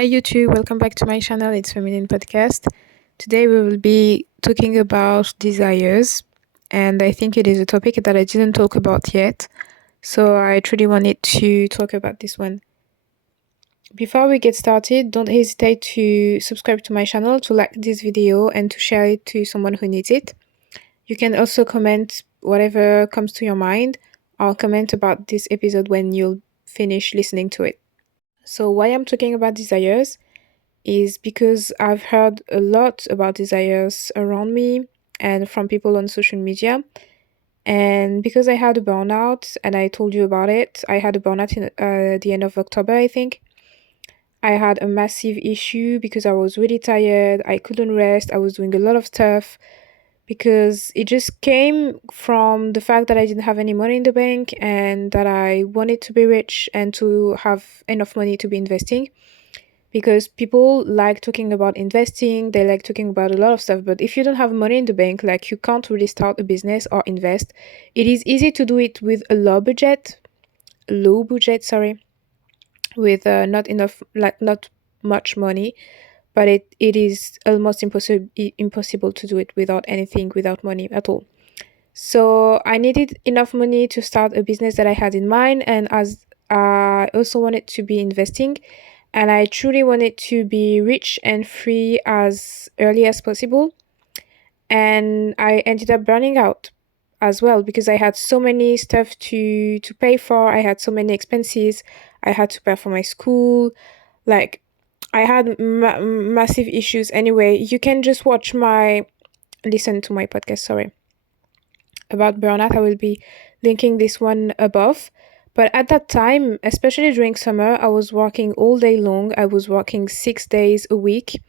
Hey YouTube, welcome back to my channel. It's Feminine Podcast. Today we will be talking about desires, and I think it is a topic that I didn't talk about yet. So I truly wanted to talk about this one. Before we get started, don't hesitate to subscribe to my channel, to like this video, and to share it to someone who needs it. You can also comment whatever comes to your mind, or comment about this episode when you'll finish listening to it. So why I'm talking about desires is because I've heard a lot about desires around me and from people on social media. And because I had a burnout, and I told you about it, I had a burnout in the end of October, I think. I had a massive issue because I was really tired. I couldn't rest. I was doing a lot of stuff because it just came from the fact that I didn't have any money in the bank and that I wanted to be rich and to have enough money to be investing, because people like talking about investing, they like talking about a lot of stuff, but if you don't have money in the bank, like, you can't really start a business or invest. It is easy to do it with a low budget, sorry, with not enough, like, not much money, but it is almost impossible to do it without anything, without money at all. So I needed enough money to start a business that I had in mind, and as I also wanted to be investing, and I truly wanted to be rich and free as early as possible. And I ended up burning out as well because I had so many stuff to pay for. I had so many expenses. I had to pay for my school. Like, I had massive issues. Anyway, you can just listen to my podcast. Sorry, about burnout. I will be linking this one above. But at that time, especially during summer, I was working all day long. I was working 6 days a week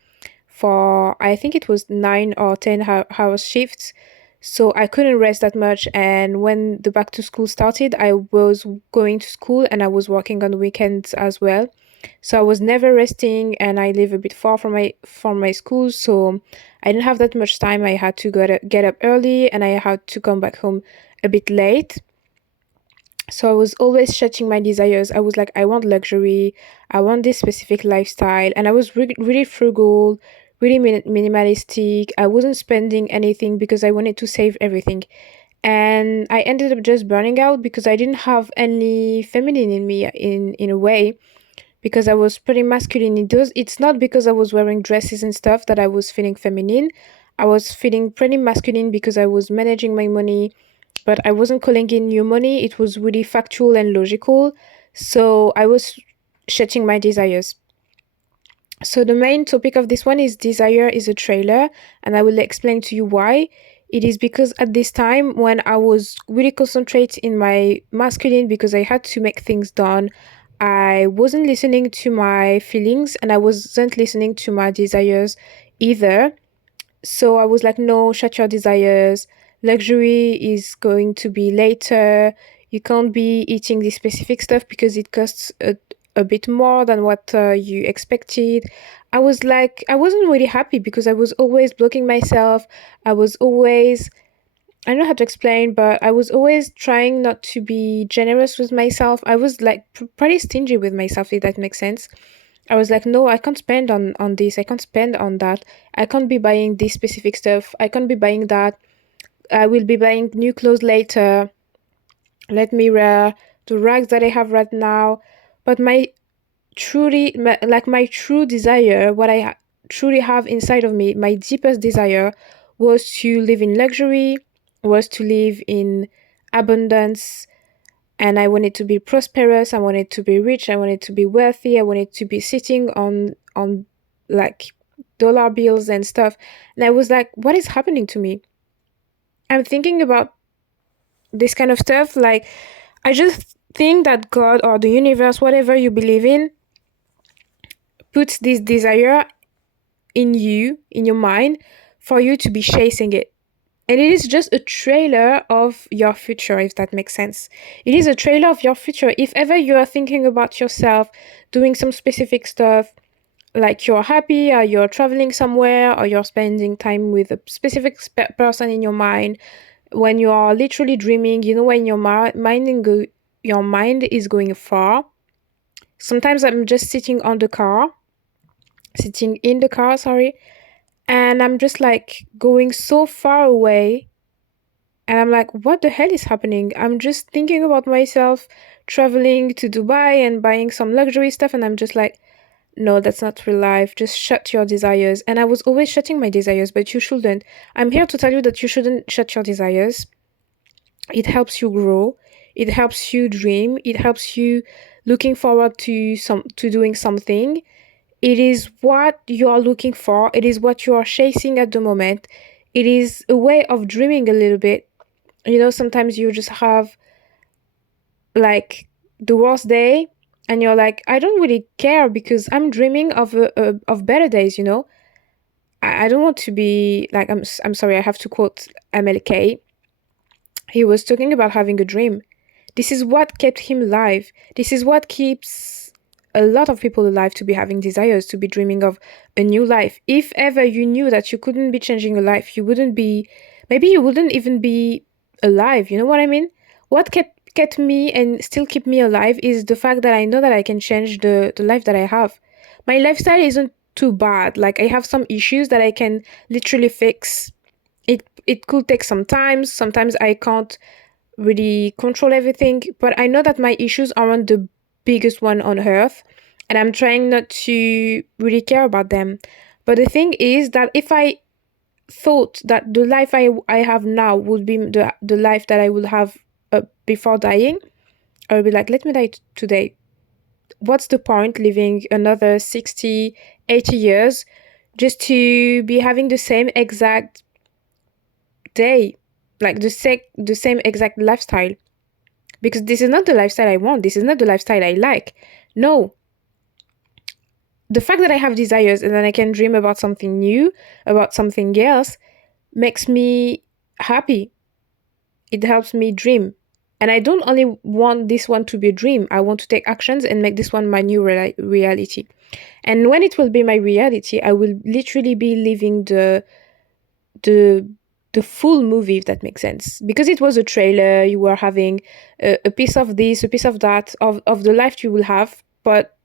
for, I think it was 9 or 10 hour shifts. So I couldn't rest that much. And when the back to school started, I was going to school and I was working on weekends as well. So I was never resting, and I live a bit far from my school, so I didn't have that much time. I had to get up early, and I had to come back home a bit late. So I was always shutting my desires. I was like, I want luxury, I want this specific lifestyle, and I was really frugal, really minimalistic. I wasn't spending anything because I wanted to save everything. And I ended up just burning out because I didn't have any feminine in me, in a way, because I was pretty masculine. It's not because I was wearing dresses and stuff that I was feeling feminine. I was feeling pretty masculine because I was managing my money, but I wasn't calling in new money. It was really factual and logical. So I was shedding my desires. So the main topic of this one is desire is a trailer, and I will explain to you why. It is because at this time when I was really concentrated in my masculine because I had to make things done, I wasn't listening to my feelings and I wasn't listening to my desires either. So I was like, no, shut your desires. Luxury is going to be later. You can't be eating this specific stuff because it costs a bit more than what you expected. I was like, I wasn't really happy because I was always blocking myself. I was always, I don't know how to explain, but I was always trying not to be generous with myself. I was like pretty stingy with myself, if that makes sense. I was like, no, I can't spend on this. I can't spend on that. I can't be buying this specific stuff. I can't be buying that. I will be buying new clothes later. Let me wear the rags that I have right now. But my true desire, what I truly have inside of me, my deepest desire was to live in luxury, was to live in abundance, and I wanted to be prosperous, I wanted to be rich, I wanted to be wealthy, I wanted to be sitting on like dollar bills and stuff. And I was like, what is happening to me? I'm thinking about this kind of stuff. Like, I just think that God or the universe, whatever you believe in, puts this desire in you, in your mind, for you to be chasing it. And it is just a trailer of your future, if that makes sense. It is a trailer of your future. If ever you are thinking about yourself doing some specific stuff, like you're happy, or you're traveling somewhere, or you're spending time with a specific person in your mind, when you are literally dreaming, when your mind is going far. Sometimes I'm just sitting on the car sitting in the car, sorry, and I'm just like going so far away. And I'm like, what the hell is happening? I'm just thinking about myself traveling to Dubai and buying some luxury stuff. And I'm just like, no, that's not real life. Just shut your desires. And I was always shutting my desires, but you shouldn't. I'm here to tell you that you shouldn't shut your desires. It helps you grow. It helps you dream. It helps you looking forward to doing something. It is what you are looking for. It is what you are chasing at the moment. It is a way of dreaming a little bit. Sometimes you just have like the worst day and you're like, I don't really care because I'm dreaming of better days. I don't want to be like, I'm sorry, I have to quote MLK. He was talking about having a dream. This is what kept him alive. This is what keeps a lot of people alive, to be having desires, to be dreaming of a new life. If ever you knew that you couldn't be changing a life, maybe you wouldn't even be alive. You know what I mean? What kept me and still keep me alive is the fact that I know that I can change the life that I have. My lifestyle isn't too bad. Like I have some issues that I can literally fix. It could take some time. Sometimes I can't really control everything, but I know that my issues aren't the biggest one on earth, and I'm trying not to really care about them. But the thing is that if I thought that the life I have now would be the life that I would have before dying, I would be like, let me die today. What's the point living another 60, 80 years just to be having the same exact day, like the same exact lifestyle? Because this is not the lifestyle I want. This is not the lifestyle I like. No. The fact that I have desires and then I can dream about something new, about something else, makes me happy. It helps me dream. And I don't only want this one to be a dream, I want to take actions and make this one my new reality. And when it will be my reality, I will literally be living the the full movie, if that makes sense. Because it was a trailer, you were having a piece of this, a piece of that, of the life you will have. But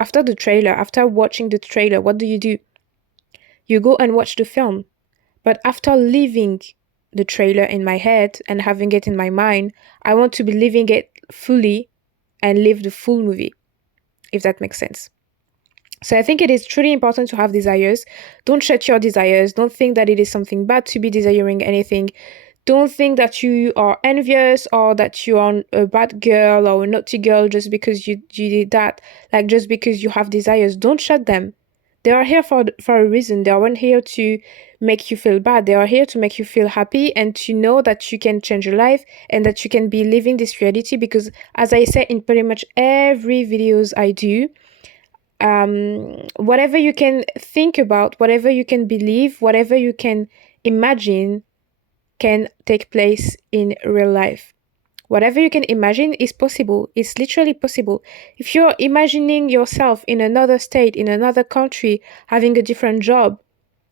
after the trailer, after watching the trailer, what do? You go and watch the film. But after leaving the trailer in my head and having it in my mind, I want to be living it fully and live the full movie, if that makes sense. So I think it is truly important to have desires. Don't shut your desires. Don't think that it is something bad to be desiring anything. Don't think that you are envious or that you are a bad girl or a naughty girl just because you did that. Like just because you have desires. Don't shut them. They are here for a reason. They aren't here to make you feel bad. They are here to make you feel happy and to know that you can change your life and that you can be living this reality. Because as I say in pretty much every videos I do, whatever you can think about, whatever you can believe, whatever you can imagine can take place in real life. Whatever you can imagine is possible. It's literally possible. If you're imagining yourself in another state, in another country, having a different job,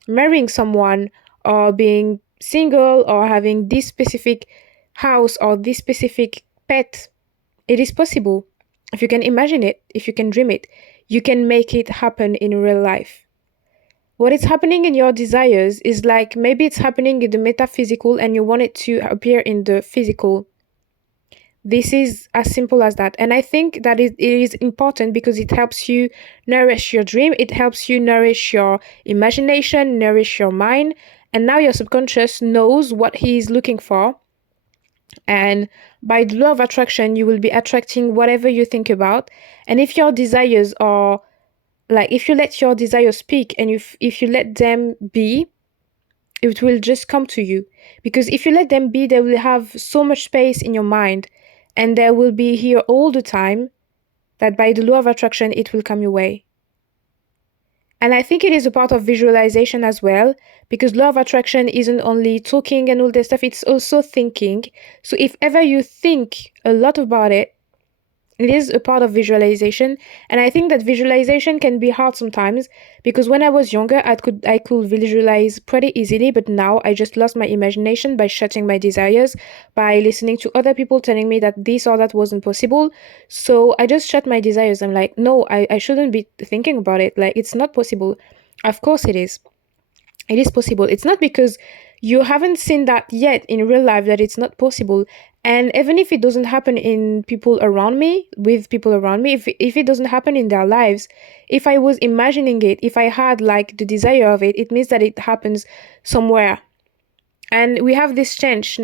marrying someone, or being single, or having this specific house or this specific pet, it is possible. If you can imagine it, if you can dream it, you can make it happen in real life. What is happening in your desires is like maybe it's happening in the metaphysical and you want it to appear in the physical. This is as simple as that. And I think that it is important because it helps you nourish your dream. It helps you nourish your imagination, nourish your mind. And now your subconscious knows what he is looking for. And by the law of attraction, you will be attracting whatever you think about. And if your desires are like, if you let your desires speak and if you let them be, it will just come to you. Because if you let them be, they will have so much space in your mind and they will be here all the time that by the law of attraction, it will come your way. And I think it is a part of visualization as well, because law of attraction isn't only talking and all that stuff, it's also thinking. So if ever you think a lot about it It is a part of visualization, and I think that visualization can be hard sometimes because when I was younger, I could visualize pretty easily, but now I just lost my imagination by shutting my desires, by listening to other people telling me that this or that wasn't possible. So I just shut my desires. I'm like, no, I shouldn't be thinking about it. Like, it's not possible. Of course it is. It is possible. It's not because you haven't seen that yet in real life that it's not possible. And even if it doesn't happen in people around me, with people around me, if it doesn't happen in their lives, if I was imagining it, if I had like the desire of it, it means that it happens somewhere. And we have this chance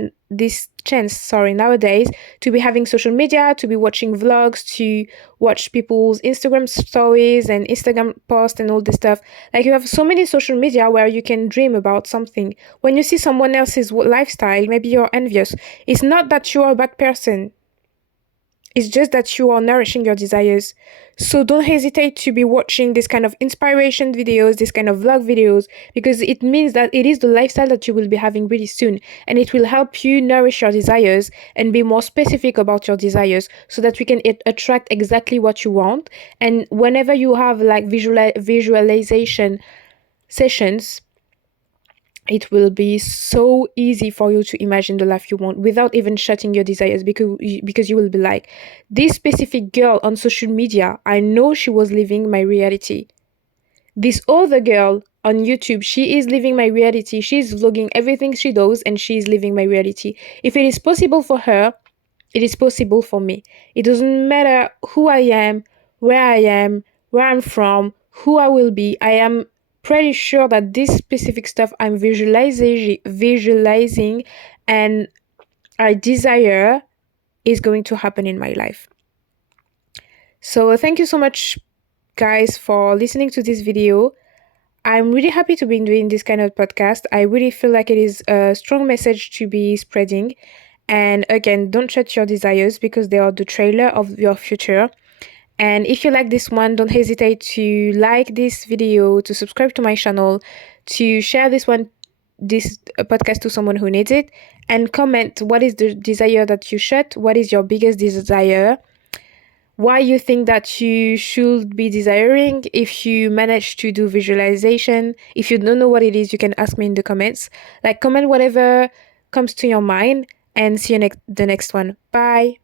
nowadays to be having social media, to be watching vlogs, to watch people's Instagram stories and Instagram posts and all this stuff. Like, you have so many social media where you can dream about something. When you see someone else's lifestyle, maybe you're envious. It's not that you are a bad person. It's just that you are nourishing your desires. So don't hesitate to be watching this kind of inspiration videos, this kind of vlog videos, because it means that it is the lifestyle that you will be having really soon. And it will help you nourish your desires and be more specific about your desires so that we can attract exactly what you want. And whenever you have like visualization sessions, it will be so easy for you to imagine the life you want without even shutting your desires, because you will be like, this specific girl on social media, I know she was living my reality. This other girl on YouTube, she is living my reality. She's vlogging everything she does and she's living my reality. If it is possible for her, it is possible for me. It doesn't matter who I am, where I'm from, who I will be. I am pretty sure that this specific stuff I'm visualizing and I desire is going to happen in my life. So thank you so much, guys, for listening to this video. I'm really happy to be doing this kind of podcast. I really feel like it is a strong message to be spreading. And again, don't shut your desires because they are the trailer of your future. And if you like this one, don't hesitate to like this video, to subscribe to my channel, to share this podcast to someone who needs it, and comment what is the desire that you shut, what is your biggest desire, why you think that you should be desiring. If you manage to do visualization, if you don't know what it is, you can ask me in the comments. Like, comment whatever comes to your mind, and see you the next one. Bye.